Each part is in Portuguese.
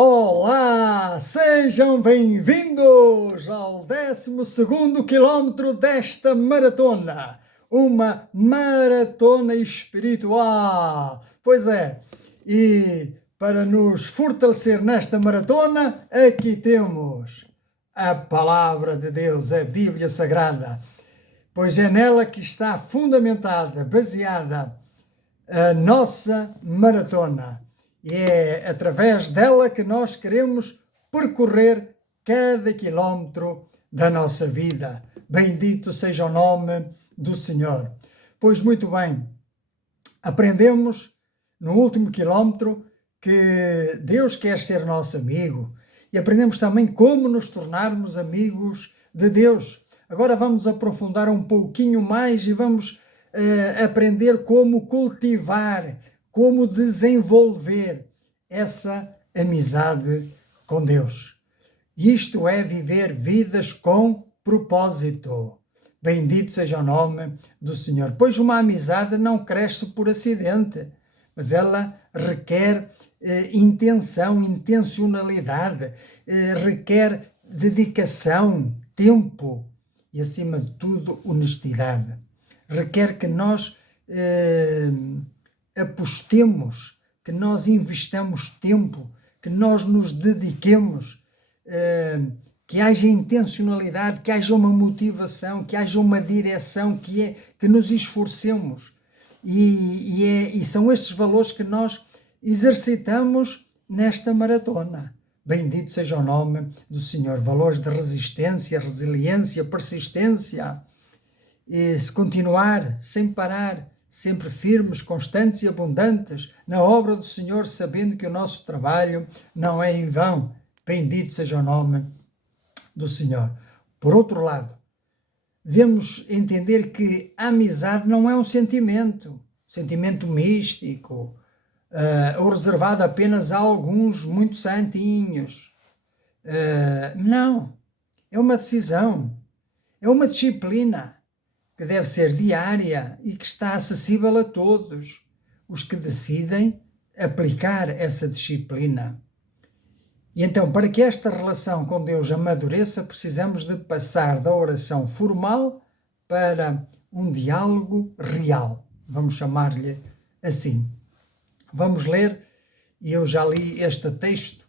Olá, sejam bem-vindos ao 12º quilómetro desta maratona, uma maratona espiritual. Pois é, e para nos fortalecer nesta maratona, aqui temos a Palavra de Deus, a Bíblia Sagrada, pois é nela que está fundamentada, baseada a nossa maratona. E é através dela que nós queremos percorrer cada quilómetro da nossa vida. Bendito seja o nome do Senhor. Pois muito bem, aprendemos no último quilómetro que Deus quer ser nosso amigo e aprendemos também como nos tornarmos amigos de Deus. Agora vamos aprofundar um pouquinho mais e vamos aprender como cultivar, como desenvolver essa amizade com Deus. Isto é viver vidas com propósito. Bendito seja o nome do Senhor. Pois uma amizade não cresce por acidente, mas ela requer intenção, intencionalidade, requer dedicação, tempo e, acima de tudo, honestidade. Requer que nós apostemos, que nós investamos tempo, que nós nos dediquemos, que haja intencionalidade, que haja uma motivação, que haja uma direção, que nos esforcemos. E são estes valores que nós exercitamos nesta maratona. Bendito seja o nome do Senhor. Valores de resistência, resiliência, persistência. E se continuar sem parar, sempre firmes, constantes e abundantes na obra do Senhor, sabendo que o nosso trabalho não é em vão. Bendito seja o nome do Senhor. Por outro lado, devemos entender que a amizade não é um sentimento místico, ou reservado apenas a alguns muito santinhos. Não, é uma decisão, é uma disciplina que deve ser diária e que está acessível a todos os que decidem aplicar essa disciplina. E então, para que esta relação com Deus amadureça, precisamos de passar da oração formal para um diálogo real. Vamos chamar-lhe assim. Vamos ler, e eu já li este texto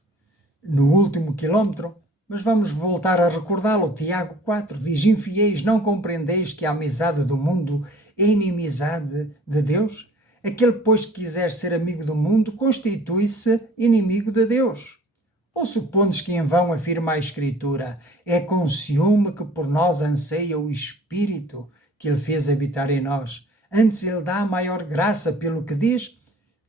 no último quilómetro, mas vamos voltar a recordá-lo. Tiago 4 diz: infiéis, não compreendeis que a amizade do mundo é inimizade de Deus? Aquele, pois, que quiser ser amigo do mundo, constitui-se inimigo de Deus. Ou supondes que em vão afirma a Escritura: é com ciúme que por nós anseia o Espírito que Ele fez habitar em nós? Antes Ele dá a maior graça, pelo que diz: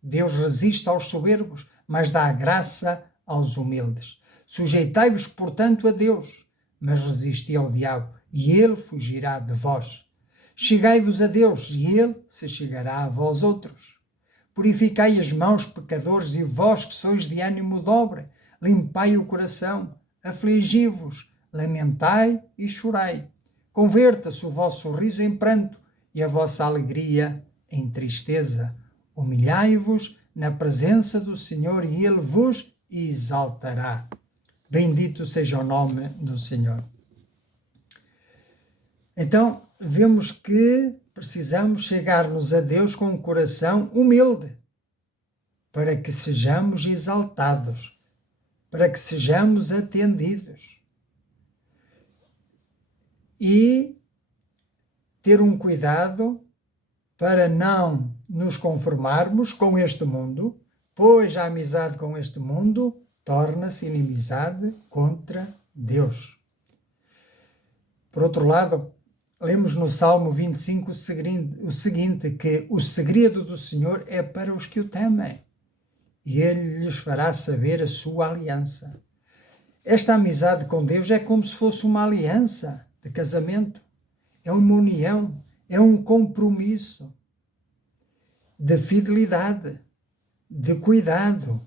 Deus resiste aos soberbos, mas dá a graça aos humildes. Sujeitai-vos, portanto, a Deus, mas resisti ao diabo, e ele fugirá de vós. Chegai-vos a Deus, e ele se chegará a vós outros. Purificai as mãos, pecadores, e vós que sois de ânimo dobre, limpai o coração, afligi-vos, lamentai e chorai. Converta-se o vosso sorriso em pranto e a vossa alegria em tristeza. Humilhai-vos na presença do Senhor, e ele vos exaltará. Bendito seja o nome do Senhor. Então, vemos que precisamos chegar-nos a Deus com um coração humilde, para que sejamos exaltados, para que sejamos atendidos. E ter um cuidado para não nos conformarmos com este mundo, pois a amizade com este mundo torna-se inimizade contra Deus. Por outro lado, lemos no Salmo 25 o seguinte, que o segredo do Senhor é para os que o temem, e Ele lhes fará saber a sua aliança. Esta amizade com Deus é como se fosse uma aliança de casamento, é uma união, é um compromisso de fidelidade, de cuidado,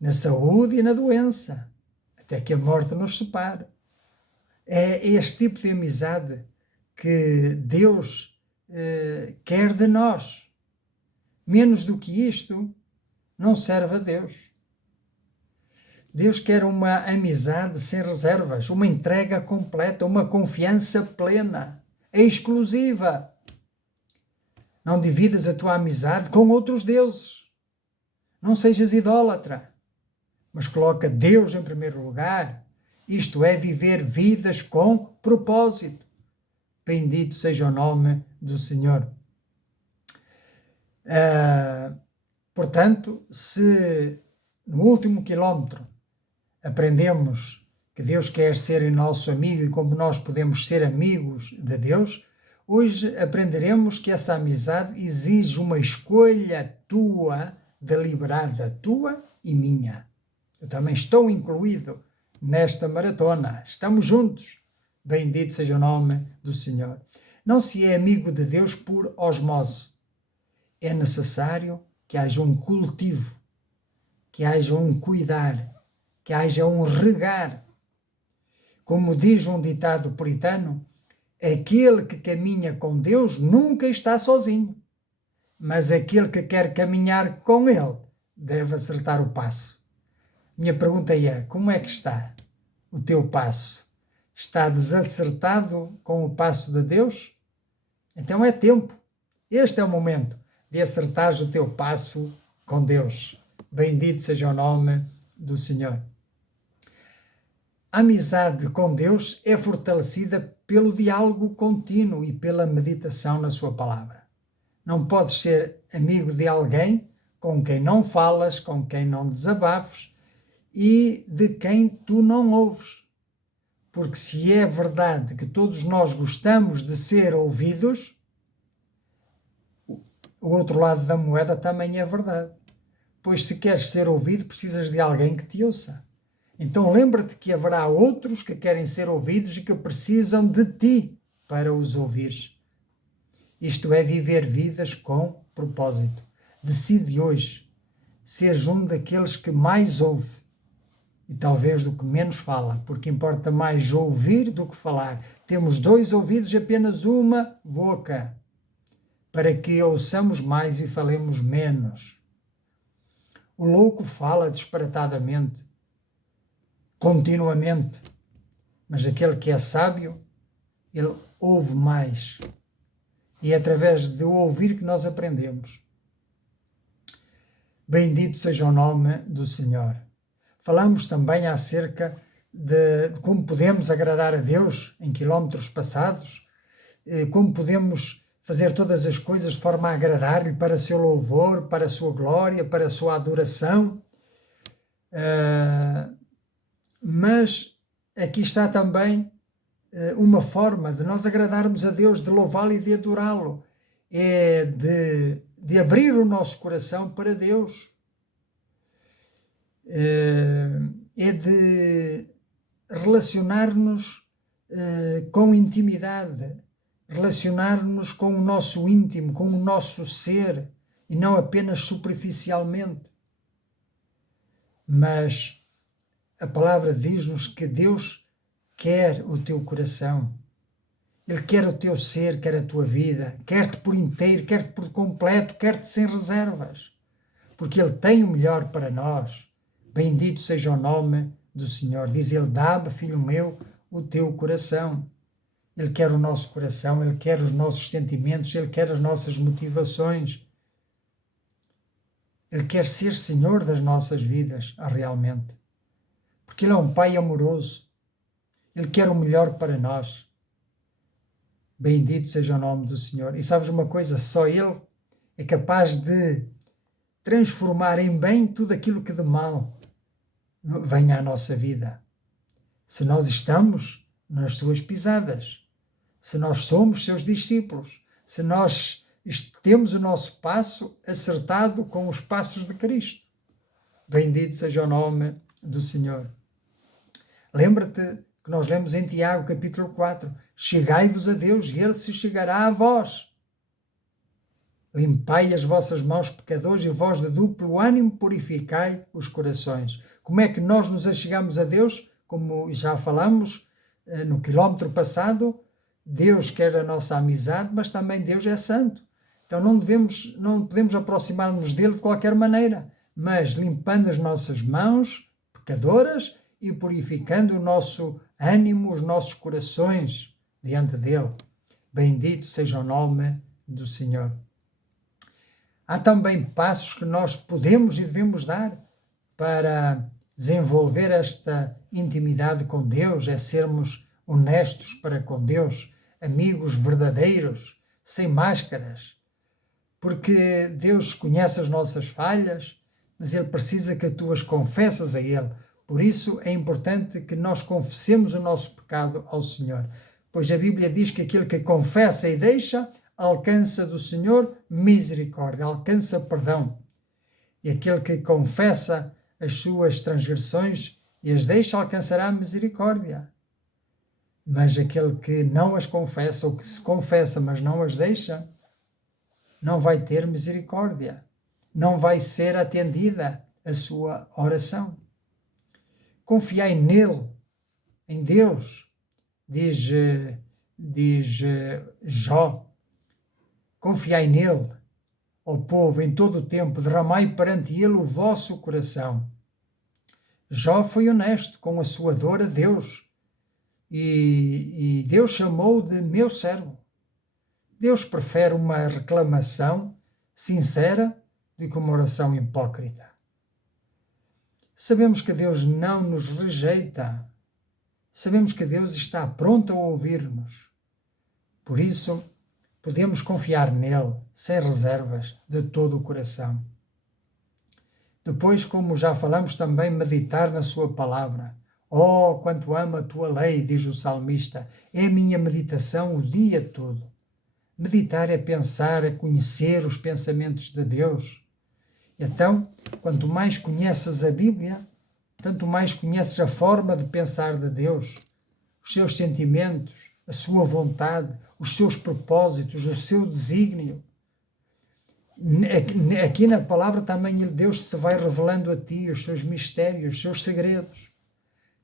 na saúde e na doença, até que a morte nos separe. É este tipo de amizade que Deus quer de nós. Menos do que isto não serve a Deus. Deus quer uma amizade sem reservas, uma entrega completa, uma confiança plena, exclusiva. Não dividas a tua amizade com outros deuses. Não sejas idólatra, mas coloca Deus em primeiro lugar. Isto é viver vidas com propósito. Bendito seja o nome do Senhor. Portanto, se no último quilómetro aprendemos que Deus quer ser nosso amigo e como nós podemos ser amigos de Deus, hoje aprenderemos que essa amizade exige uma escolha tua, deliberada, tua e minha. Eu também estou incluído nesta maratona. Estamos juntos. Bendito seja o nome do Senhor. Não se é amigo de Deus por osmose. É necessário que haja um cultivo, que haja um cuidar, que haja um regar. Como diz um ditado puritano, aquele que caminha com Deus nunca está sozinho, mas aquele que quer caminhar com Ele deve acertar o passo. Minha pergunta é, como é que está o teu passo? Está desacertado com o passo de Deus? Então é tempo. Este é o momento de acertares o teu passo com Deus. Bendito seja o nome do Senhor. A amizade com Deus é fortalecida pelo diálogo contínuo e pela meditação na sua palavra. Não podes ser amigo de alguém com quem não falas, com quem não desabafes e de quem tu não ouves. Porque se é verdade que todos nós gostamos de ser ouvidos, o outro lado da moeda também é verdade. Pois se queres ser ouvido, precisas de alguém que te ouça. Então lembra-te que haverá outros que querem ser ouvidos e que precisam de ti para os ouvires. Isto é viver vidas com propósito. Decide hoje seres um daqueles que mais ouve e talvez do que menos fala, porque importa mais ouvir do que falar. Temos 2 ouvidos e apenas uma boca, para que ouçamos mais e falemos menos. O louco fala disparatadamente, continuamente, mas aquele que é sábio, ele ouve mais. E é através de ouvir que nós aprendemos. Bendito seja o nome do Senhor. Falamos também acerca de como podemos agradar a Deus em quilómetros passados, como podemos fazer todas as coisas de forma a agradar-lhe para seu louvor, para a sua glória, para a sua adoração. Mas aqui está também uma forma de nós agradarmos a Deus, de louvá-lo e de adorá-lo. É de abrir o nosso coração para Deus. É de relacionar-nos com intimidade, relacionar-nos com o nosso íntimo, com o nosso ser, e não apenas superficialmente. Mas a palavra diz-nos que Deus quer o teu coração. Ele quer o teu ser, quer a tua vida, quer-te por inteiro, quer-te por completo, quer-te sem reservas, porque Ele tem o melhor para nós. Bendito seja o nome do Senhor. Diz Ele, dá-me, filho meu, o teu coração. Ele quer o nosso coração, Ele quer os nossos sentimentos, Ele quer as nossas motivações. Ele quer ser Senhor das nossas vidas, realmente. Porque Ele é um Pai amoroso. Ele quer o melhor para nós. Bendito seja o nome do Senhor. E sabes uma coisa? Só Ele é capaz de transformar em bem tudo aquilo que de mal venha à nossa vida. Se nós estamos nas suas pisadas, se nós somos seus discípulos, se nós temos o nosso passo acertado com os passos de Cristo. Bendito seja o nome do Senhor. Lembra-te que nós lemos em Tiago, capítulo 4, chegai-vos a Deus e Ele se chegará a vós. Limpai as vossas mãos, pecadores, e vós de duplo ânimo purificai os corações. Como é que nós nos achegamos a Deus? Como já falamos no quilómetro passado, Deus quer a nossa amizade, mas também Deus é santo. Então não podemos aproximar-nos dele de qualquer maneira, mas limpando as nossas mãos pecadoras e purificando o nosso ânimo, os nossos corações diante dele. Bendito seja o nome do Senhor. Há também passos que nós podemos e devemos dar para desenvolver esta intimidade com Deus, é sermos honestos para com Deus, amigos verdadeiros, sem máscaras, porque Deus conhece as nossas falhas, mas Ele precisa que tu as confessas a Ele. Por isso é importante que nós confessemos o nosso pecado ao Senhor, pois a Bíblia diz que aquele que confessa e deixa, alcança do Senhor misericórdia, alcança perdão. E aquele que confessa as suas transgressões e as deixa, alcançará misericórdia. Mas aquele que não as confessa, ou que se confessa, mas não as deixa, não vai ter misericórdia. Não vai ser atendida a sua oração. Confiai nele, em Deus, diz Jó. Confiai nele, ó povo, em todo o tempo, derramai perante ele o vosso coração. Jó foi honesto com a sua dor a Deus, e Deus chamou de meu servo. Deus prefere uma reclamação sincera do que uma oração hipócrita. Sabemos que Deus não nos rejeita. Sabemos que Deus está pronto a ouvir-nos. Por isso, podemos confiar nele, sem reservas, de todo o coração. Depois, como já falamos, também meditar na sua palavra. Oh, quanto amo a tua lei, diz o salmista, é a minha meditação o dia todo. Meditar é pensar, é conhecer os pensamentos de Deus. Então, quanto mais conheces a Bíblia, tanto mais conheces a forma de pensar de Deus, os seus sentimentos, a sua vontade, os seus propósitos, o seu desígnio. Aqui na palavra também Deus se vai revelando a ti os seus mistérios, os seus segredos,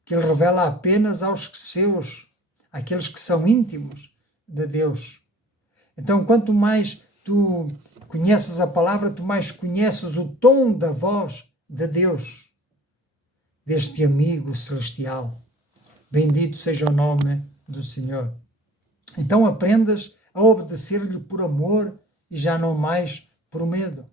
que Ele revela apenas aos seus, àqueles que são íntimos de Deus. Então, quanto mais tu conheces a palavra, tu mais conheces o tom da voz de Deus, deste amigo celestial. Bendito seja o nome do Senhor. Então aprendas a obedecer-lhe por amor e já não mais por medo.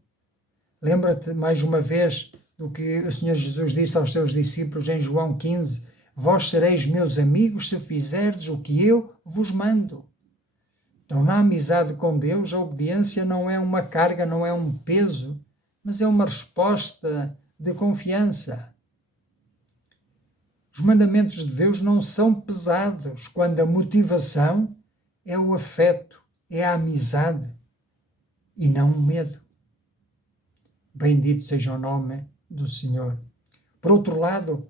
Lembra-te mais uma vez do que o Senhor Jesus disse aos seus discípulos em João 15: vós sereis meus amigos se fizerdes o que eu vos mando. Então, na amizade com Deus, a obediência não é uma carga, não é um peso, mas é uma resposta de confiança. Os mandamentos de Deus não são pesados quando a motivação é o afeto, é a amizade e não o medo. Bendito seja o nome do Senhor. Por outro lado,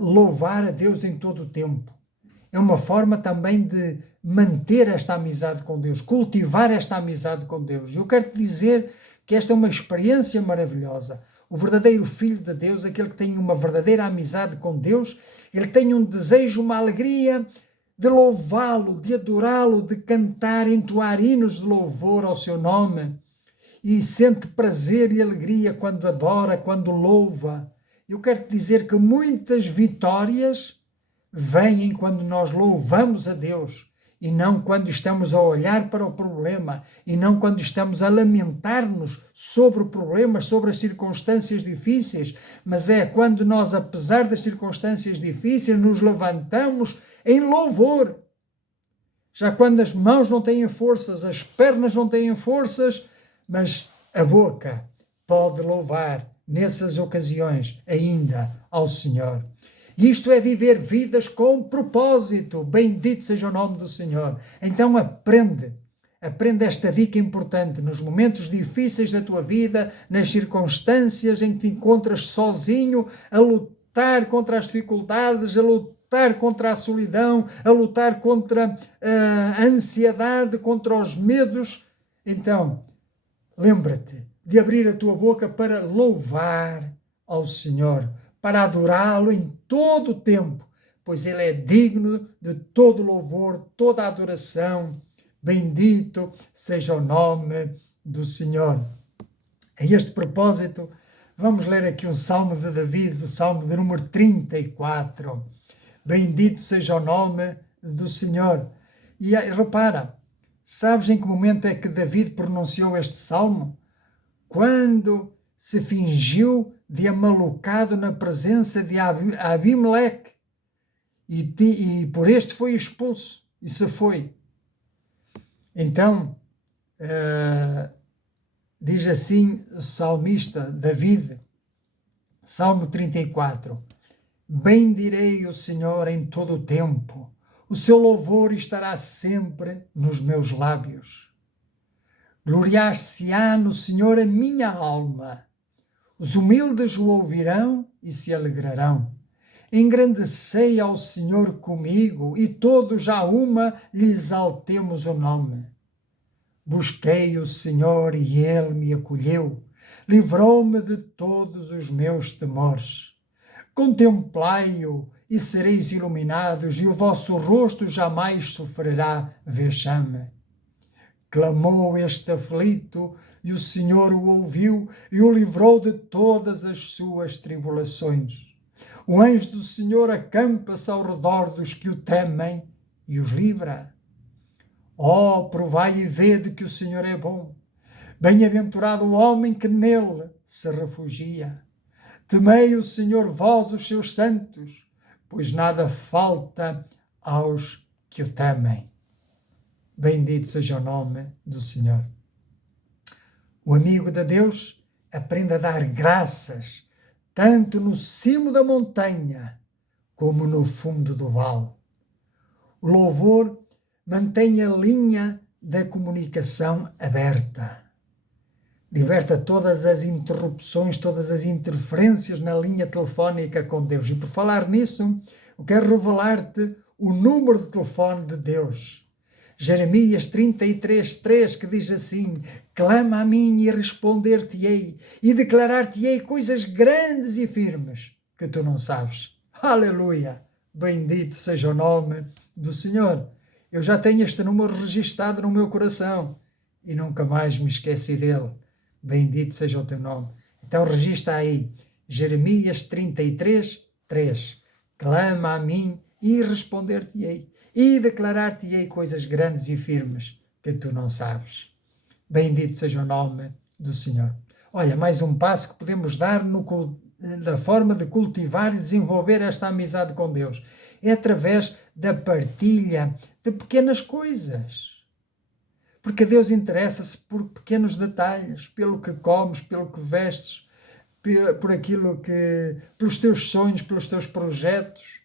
louvar a Deus em todo o tempo. É uma forma também de manter esta amizade com Deus, cultivar esta amizade com Deus. Eu quero te dizer que esta é uma experiência maravilhosa. O verdadeiro filho de Deus, aquele que tem uma verdadeira amizade com Deus, ele tem um desejo, uma alegria de louvá-lo, de adorá-lo, de cantar, entoar hinos de louvor ao seu nome. E sente prazer e alegria quando adora, quando louva. Eu quero te dizer que muitas vitórias vêm quando nós louvamos a Deus, e não quando estamos a olhar para o problema, e não quando estamos a lamentar-nos sobre o problema, sobre as circunstâncias difíceis, mas é quando nós, apesar das circunstâncias difíceis, nos levantamos em louvor. Já quando as mãos não têm forças, as pernas não têm forças, mas a boca pode louvar nessas ocasiões ainda ao Senhor. Isto é viver vidas com propósito. Bendito seja o nome do Senhor. Então aprende esta dica importante nos momentos difíceis da tua vida, nas circunstâncias em que te encontras sozinho, a lutar contra as dificuldades, a lutar contra a solidão, a lutar contra a ansiedade, contra os medos. Então, lembra-te de abrir a tua boca para louvar ao Senhor, para adorá-lo em todo o tempo, pois Ele é digno de todo louvor, toda adoração. Bendito seja o nome do Senhor. A este propósito, Vamos ler aqui um salmo de David, do salmo de número 34. Bendito seja o nome do Senhor. E repara, sabes em que momento é que David pronunciou este salmo? Quando se fingiu de amalucado na presença de Abimeleque e por este foi expulso e se foi. Então, diz assim o salmista David, Salmo 34, bendirei o Senhor em todo o tempo, o seu louvor estará sempre nos meus lábios. Gloriar-se-á no Senhor a minha alma. Os humildes o ouvirão e se alegrarão. Engrandecei ao Senhor comigo e todos à uma lhe exaltemos o nome. Busquei o Senhor e ele me acolheu, livrou-me de todos os meus temores. Contemplai-o e sereis iluminados, e o vosso rosto jamais sofrerá vexame. Clamou este aflito, e o Senhor o ouviu e o livrou de todas as suas tribulações. O anjo do Senhor acampa-se ao redor dos que o temem e os livra. Ó, provai e vede que o Senhor é bom. Bem-aventurado o homem que nele se refugia. Temei o Senhor, vós, os seus santos, pois nada falta aos que o temem. Bendito seja o nome do Senhor. O amigo de Deus aprende a dar graças, tanto no cimo da montanha como no fundo do vale. O louvor mantém a linha da comunicação aberta. Liberta todas as interrupções, todas as interferências na linha telefónica com Deus. E por falar nisso, eu quero revelar-te o número de telefone de Deus. Jeremias 33:3, que diz assim: clama a mim e responder-te-ei, e declarar-te-ei coisas grandes e firmes que tu não sabes. Aleluia! Bendito seja o nome do Senhor. Eu já tenho este número registado no meu coração e nunca mais me esqueci dele. Bendito seja o teu nome. Então registra aí, Jeremias 33:3. Clama a mim e responder-te-ei, e declarar-te-ei coisas grandes e firmes que tu não sabes. Bendito seja o nome do Senhor. Olha, mais um passo que podemos dar na forma de cultivar e desenvolver esta amizade com Deus. É através da partilha de pequenas coisas. Porque Deus interessa-se por pequenos detalhes, pelo que comes, pelo que vestes, por aquilo que, pelos teus sonhos, pelos teus projetos,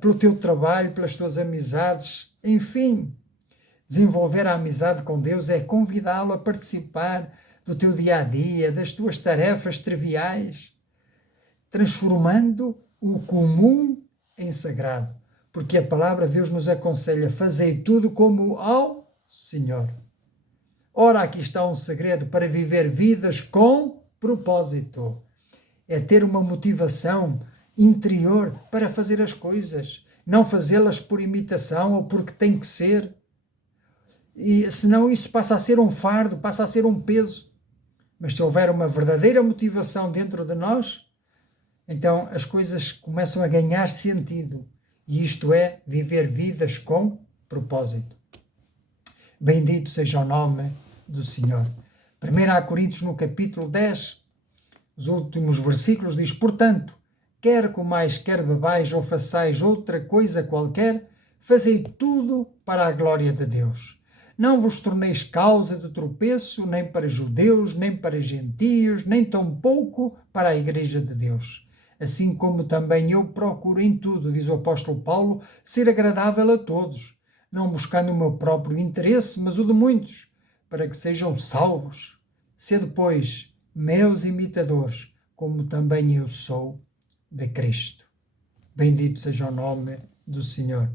pelo teu trabalho, pelas tuas amizades, enfim. Desenvolver a amizade com Deus é convidá-lo a participar do teu dia-a-dia, das tuas tarefas triviais, transformando o comum em sagrado. Porque a palavra de Deus nos aconselha: fazei tudo como ao Senhor. Ora, aqui está um segredo para viver vidas com propósito. É ter uma motivação interior para fazer as coisas, não fazê-las por imitação ou porque tem que ser. E senão isso passa a ser um fardo, passa a ser um peso. Mas se houver uma verdadeira motivação dentro de nós, então as coisas começam a ganhar sentido. E isto é viver vidas com propósito. Bendito seja o nome do Senhor. 1 Coríntios, no capítulo 10, os últimos versículos, diz: portanto, quer comais, quer bebais ou façais outra coisa qualquer, fazei tudo para a glória de Deus. Não vos torneis causa de tropeço, nem para judeus, nem para gentios, nem tampouco para a igreja de Deus. Assim como também eu procuro em tudo, diz o apóstolo Paulo, ser agradável a todos, não buscando o meu próprio interesse, mas o de muitos, para que sejam salvos. Sede, pois, meus imitadores, como também eu sou de Cristo. Bendito seja o nome do Senhor.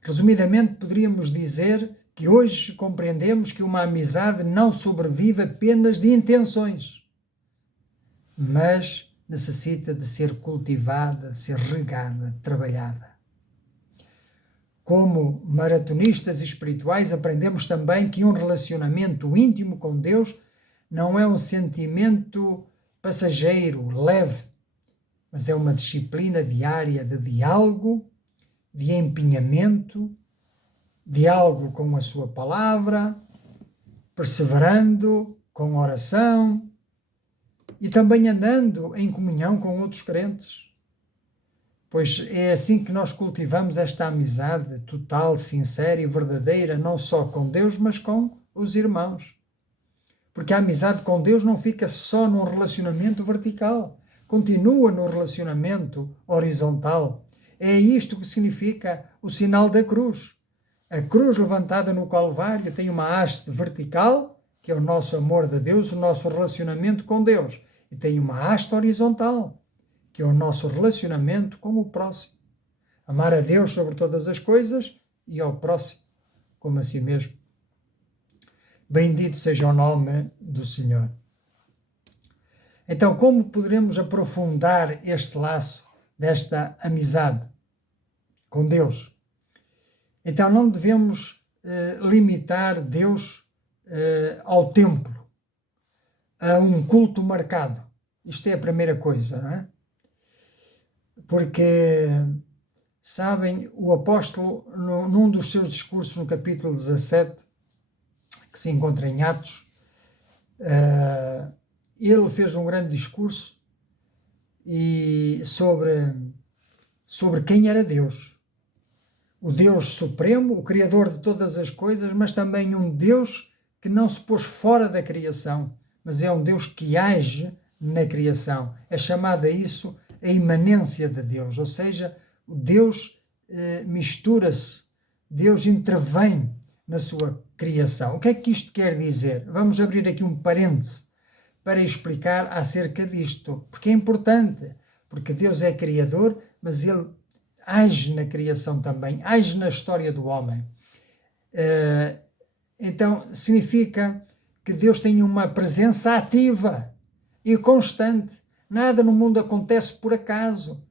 Resumidamente, poderíamos dizer que hoje compreendemos que uma amizade não sobrevive apenas de intenções, mas necessita de ser cultivada, de ser regada, trabalhada. Como maratonistas espirituais, aprendemos também que um relacionamento íntimo com Deus não é um sentimento passageiro, leve, mas é uma disciplina diária de diálogo, de empenhamento, diálogo com a sua palavra, perseverando com oração e também andando em comunhão com outros crentes. Pois é assim que nós cultivamos esta amizade total, sincera e verdadeira, não só com Deus, mas com os irmãos. Porque a amizade com Deus não fica só num relacionamento vertical, continua no relacionamento horizontal. É isto que significa o sinal da cruz. A cruz levantada no Calvário tem uma haste vertical, que é o nosso amor de Deus, o nosso relacionamento com Deus, e tem uma haste horizontal, que é o nosso relacionamento com o próximo. Amar a Deus sobre todas as coisas e ao próximo como a si mesmo. Bendito seja o nome do Senhor. Então, como poderemos aprofundar este laço desta amizade com Deus? Então, não devemos limitar Deus ao templo, a um culto marcado. Isto é a primeira coisa, não é? Porque, sabem, o apóstolo, num dos seus discursos, no capítulo 17, que se encontra em Atos, ele fez um grande discurso sobre quem era Deus. O Deus supremo, o Criador de todas as coisas, mas também um Deus que não se pôs fora da criação, mas é um Deus que age na criação. É chamado a isso a imanência de Deus, ou seja, Deus mistura-se, Deus intervém na sua criação. O que é que isto quer dizer? Vamos abrir aqui um parêntese para explicar acerca disto, porque é importante, porque Deus é criador, mas Ele age na criação também, age na história do homem. Então, significa que Deus tem uma presença ativa e constante. Nada no mundo acontece por acaso,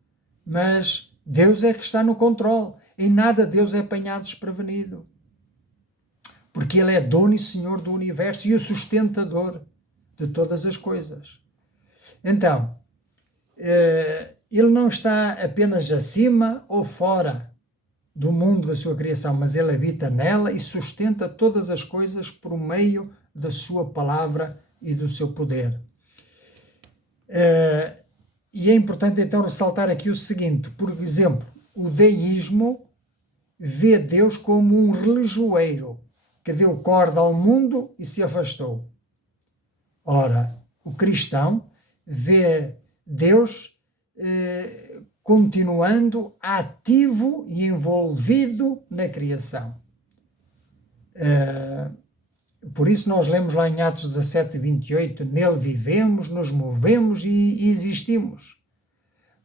mas Deus é que está no controle. Em nada Deus é apanhado desprevenido. Porque Ele é dono e Senhor do universo e o sustentador de todas as coisas. Então, Ele não está apenas acima ou fora do mundo da sua criação, mas Ele habita nela e sustenta todas as coisas por meio da sua palavra e do seu poder. E é importante então ressaltar aqui o seguinte: por exemplo, o deísmo vê Deus como um religioeiro que deu corda ao mundo e se afastou. Ora, o cristão vê Deus continuando ativo e envolvido na criação. Por isso nós lemos lá em Atos 17, 28, nele vivemos, nos movemos e existimos.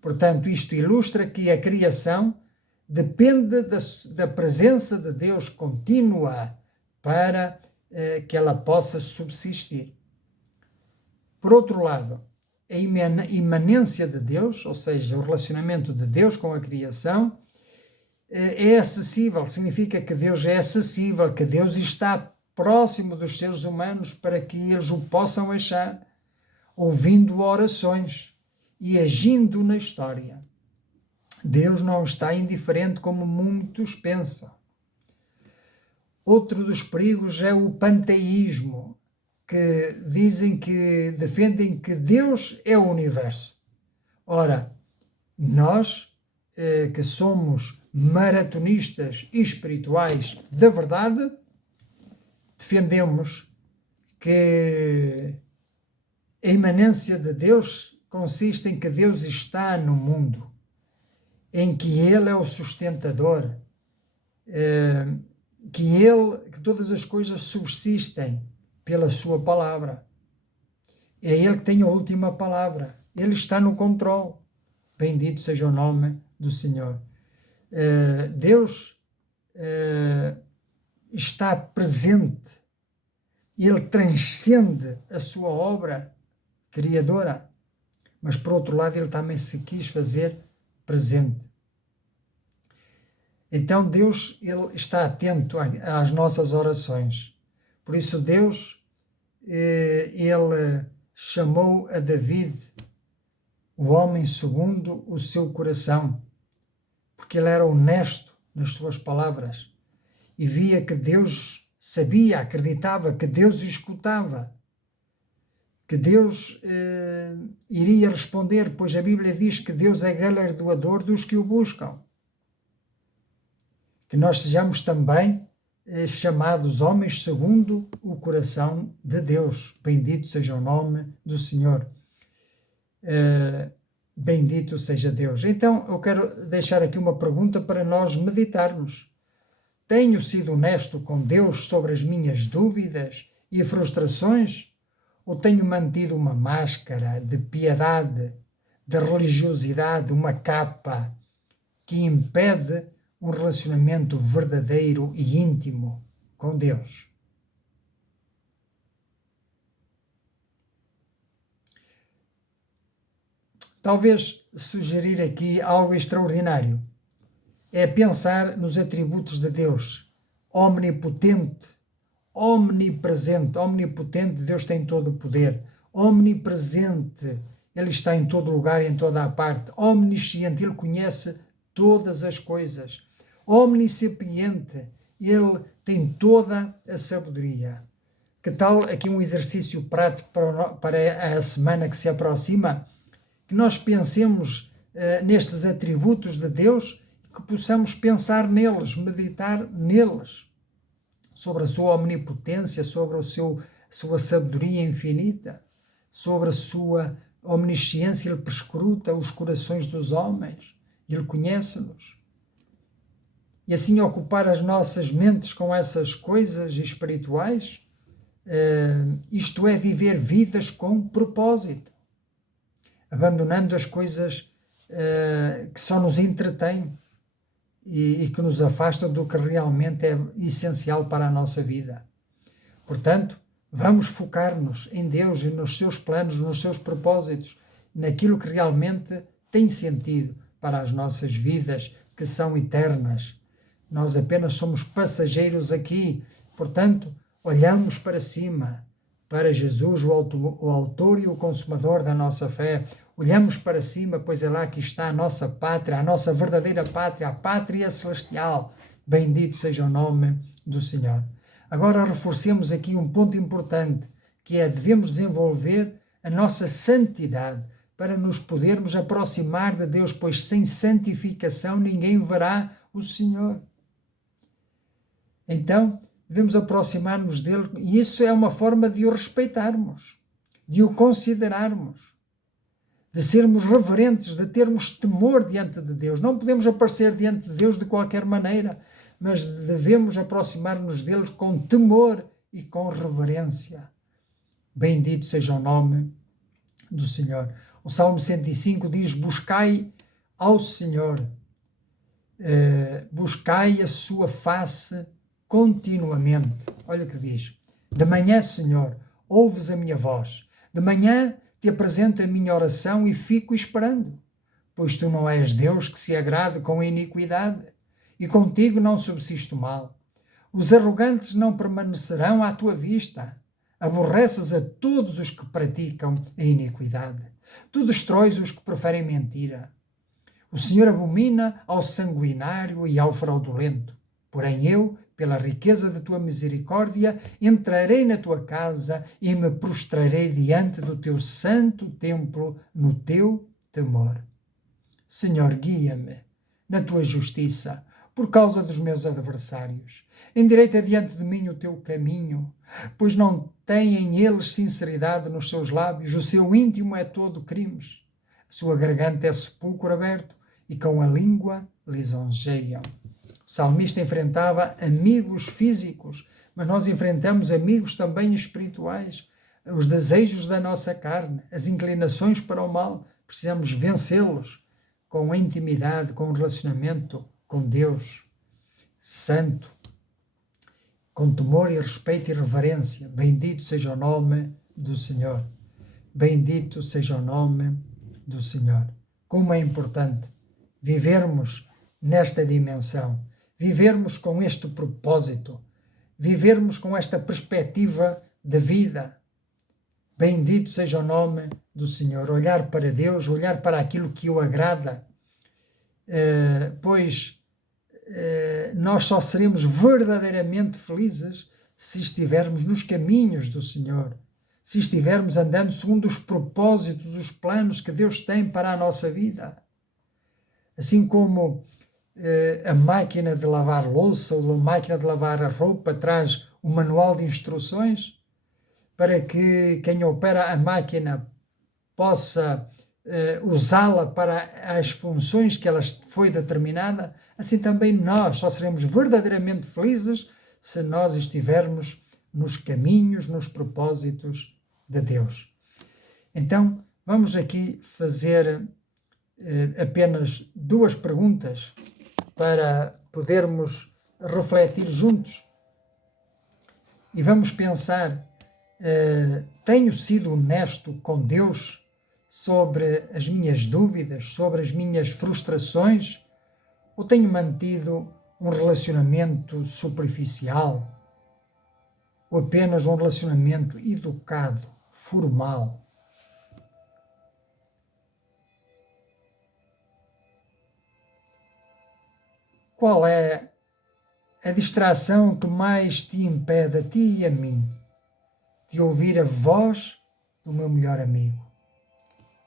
Portanto, isto ilustra que a criação depende da presença de Deus contínua para que ela possa subsistir. Por outro lado, a imanência de Deus, ou seja, o relacionamento de Deus com a criação, é acessível, significa que Deus é acessível, que Deus está próximo dos seres humanos para que eles o possam achar, ouvindo orações e agindo na história. Deus não está indiferente como muitos pensam. Outro dos perigos é o panteísmo, que defendem que Deus é o universo. Ora, nós que somos maratonistas espirituais da verdade, defendemos que a imanência de Deus consiste em que Deus está no mundo, em que Ele é o sustentador, que todas as coisas subsistem pela sua palavra. É Ele que tem a última palavra. Ele está no controle. Bendito seja o nome do Senhor. Deus está presente. Ele transcende a sua obra criadora. Mas, por outro lado, Ele também se quis fazer presente. Então, Deus ele está atento às nossas orações. Por isso, Deus ele chamou a David o homem segundo o seu coração, porque ele era honesto nas suas palavras e via que Deus sabia, acreditava que Deus escutava, que Deus iria responder, pois a Bíblia diz que Deus é galardoador dos que o buscam. Que nós sejamos também chamados homens segundo o coração de Deus. Bendito seja o nome do Senhor. Bendito seja Deus. Então, eu quero deixar aqui uma pergunta para nós meditarmos. Tenho sido honesto com Deus sobre as minhas dúvidas e frustrações? Ou tenho mantido uma máscara de piedade, de religiosidade, uma capa que impede um relacionamento verdadeiro e íntimo com Deus? Talvez sugerir aqui algo extraordinário. É pensar nos atributos de Deus, omnipotente, omnipresente, omnipotente, Deus tem todo o poder, omnipresente, Ele está em todo lugar e em toda a parte, omnisciente, Ele conhece todas as coisas, omniscipiente, Ele tem toda a sabedoria. Que tal aqui um exercício prático para a semana que se aproxima? Que nós pensemos nestes atributos de Deus, que possamos pensar neles, meditar neles, sobre a sua omnipotência, sobre a sua sabedoria infinita, sobre a sua omnisciência. Ele perscruta os corações dos homens, Ele conhece-nos. E assim ocupar as nossas mentes com essas coisas espirituais, isto é viver vidas com propósito, abandonando as coisas que só nos entretêm e que nos afastam do que realmente é essencial para a nossa vida. Portanto, vamos focar-nos em Deus e nos seus planos, nos seus propósitos, naquilo que realmente tem sentido para as nossas vidas, que são eternas. Nós apenas somos passageiros aqui, portanto, olhamos para cima, para Jesus, o autor e o consumador da nossa fé. Olhamos para cima, pois é lá que está a nossa pátria, a nossa verdadeira pátria, a pátria celestial. Bendito seja o nome do Senhor. Agora reforcemos aqui um ponto importante, que é: devemos desenvolver a nossa santidade para nos podermos aproximar de Deus, pois sem santificação ninguém verá o Senhor. Então, devemos aproximar-nos dele, e isso é uma forma de o respeitarmos, de o considerarmos, de sermos reverentes, de termos temor diante de Deus. Não podemos aparecer diante de Deus de qualquer maneira, mas devemos aproximar-nos dele com temor e com reverência. Bendito seja o nome do Senhor. O Salmo 105 diz: buscai ao Senhor, buscai a sua face continuamente. Olha o que diz: de manhã, Senhor, ouves a minha voz. De manhã te apresento a minha oração e fico esperando, pois tu não és Deus que se agrade com a iniquidade, e contigo não subsiste o mal. Os arrogantes não permanecerão à tua vista. Aborreces a todos os que praticam a iniquidade. Tu destróis os que preferem mentira. O Senhor abomina ao sanguinário e ao fraudulento. Porém eu, pela riqueza da tua misericórdia, entrarei na tua casa e me prostrarei diante do teu santo templo no teu temor. Senhor, guia-me na tua justiça por causa dos meus adversários. Endireita diante de mim o teu caminho, pois não têm eles sinceridade nos seus lábios, o seu íntimo é todo crimes. A sua garganta é sepulcro aberto e com a língua lisonjeiam. O salmista enfrentava amigos físicos, mas nós enfrentamos amigos também espirituais. Os desejos da nossa carne, as inclinações para o mal, precisamos vencê-los com a intimidade, com o relacionamento com Deus Santo, com temor e respeito e reverência. Bendito seja o nome do Senhor. Bendito seja o nome do Senhor. Como é importante vivermos nesta dimensão, vivermos com este propósito, vivermos com esta perspectiva de vida, Bendito seja o nome do Senhor. Olhar para Deus, olhar para aquilo que o agrada, pois nós só seremos verdadeiramente felizes se estivermos nos caminhos do Senhor, se estivermos andando segundo os propósitos, os planos que Deus tem para a nossa vida. Assim como a máquina de lavar louça ou a máquina de lavar a roupa traz um manual de instruções para que quem opera a máquina possa usá-la para as funções que ela foi determinada, assim também nós só seremos verdadeiramente felizes se nós estivermos nos caminhos, nos propósitos de Deus. Então, vamos aqui fazer apenas 2 perguntas para podermos refletir juntos. E vamos pensar, tenho sido honesto com Deus sobre as minhas dúvidas, sobre as minhas frustrações, ou tenho mantido um relacionamento superficial, ou apenas um relacionamento educado, formal? Qual é a distração que mais te impede, a ti e a mim, de ouvir a voz do meu melhor amigo?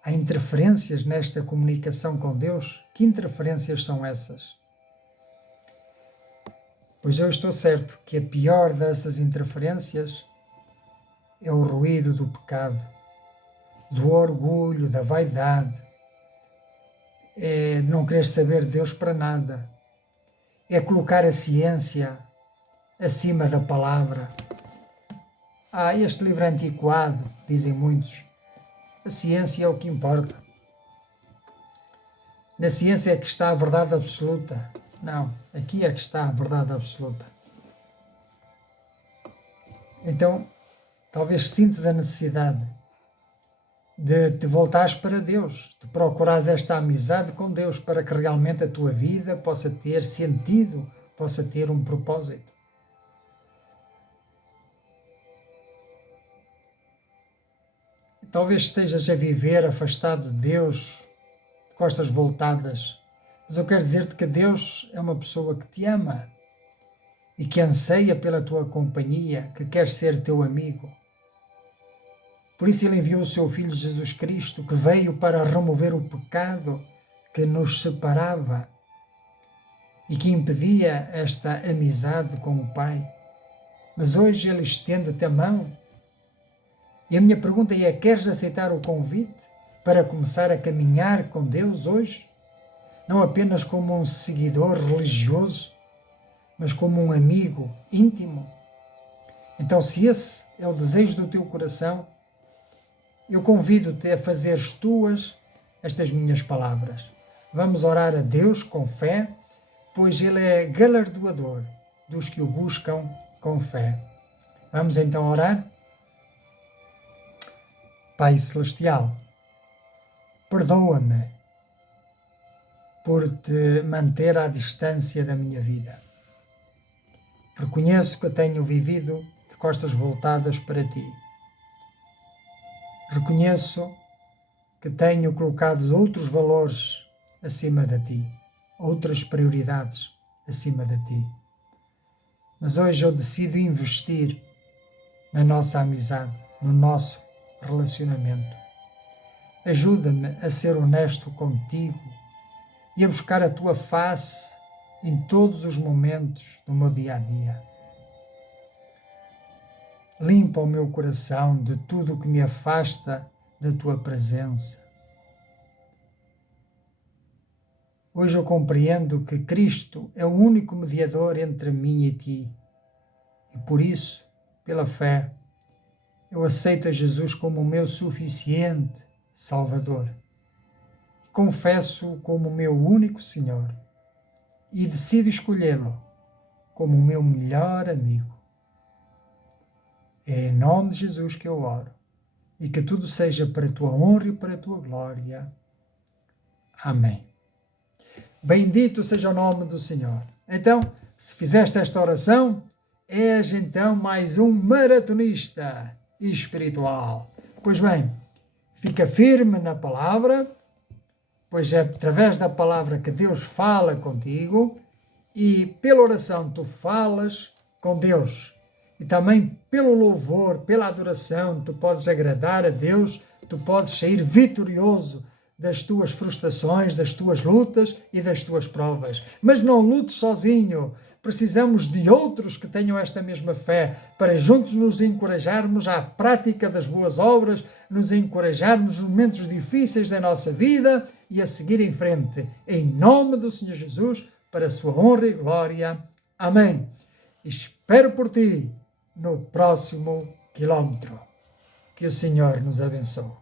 Há interferências nesta comunicação com Deus? Que interferências são essas? Pois eu estou certo que a pior dessas interferências é o ruído do pecado, do orgulho, da vaidade, é não querer saber de Deus para nada, é colocar a ciência acima da palavra. Este livro é antiquado, dizem muitos. A ciência é o que importa. Na ciência é que está a verdade absoluta. Não, aqui é que está a verdade absoluta. Então, talvez sintas a necessidade de te voltares para Deus, de procurares esta amizade com Deus para que realmente a tua vida possa ter sentido, possa ter um propósito. Talvez estejas a viver afastado de Deus, de costas voltadas, mas eu quero dizer-te que Deus é uma pessoa que te ama e que anseia pela tua companhia, que quer ser teu amigo. Por isso Ele enviou o seu Filho Jesus Cristo, que veio para remover o pecado que nos separava e que impedia esta amizade com o Pai. Mas hoje Ele estende-te a mão. E a minha pergunta é, queres aceitar o convite para começar a caminhar com Deus hoje? Não apenas como um seguidor religioso, mas como um amigo íntimo? Então, se esse é o desejo do teu coração, eu convido-te a fazeres tuas estas minhas palavras. Vamos orar a Deus com fé, pois Ele é galardoador dos que o buscam com fé. Vamos então orar? Pai Celestial, perdoa-me por te manter à distância da minha vida. Reconheço que tenho vivido de costas voltadas para Ti. Reconheço que tenho colocado outros valores acima de Ti, outras prioridades acima de Ti. Mas hoje eu decido investir na nossa amizade, no nosso relacionamento. Ajuda-me a ser honesto contigo e a buscar a Tua face em todos os momentos do meu dia a dia. Limpa o meu coração de tudo o que me afasta da Tua presença. Hoje eu compreendo que Cristo é o único mediador entre mim e Ti. E por isso, pela fé, eu aceito a Jesus como o meu suficiente Salvador. E confesso-o como o meu único Senhor. E decido escolhê-lo como o meu melhor amigo. É em nome de Jesus que eu oro. E que tudo seja para a Tua honra e para a Tua glória. Amém. Bendito seja o nome do Senhor. Então, se fizeste esta oração, és então mais um maratonista espiritual. Pois bem, fica firme na palavra, pois é através da palavra que Deus fala contigo e pela oração tu falas com Deus. E também pelo louvor, pela adoração, tu podes agradar a Deus, tu podes sair vitorioso das tuas frustrações, das tuas lutas e das tuas provas. Mas não lutes sozinho. Precisamos de outros que tenham esta mesma fé para juntos nos encorajarmos à prática das boas obras, nos encorajarmos nos momentos difíceis da nossa vida e a seguir em frente. Em nome do Senhor Jesus, para a sua honra e glória. Amém. Espero por ti no próximo quilómetro. Que o Senhor nos abençoe.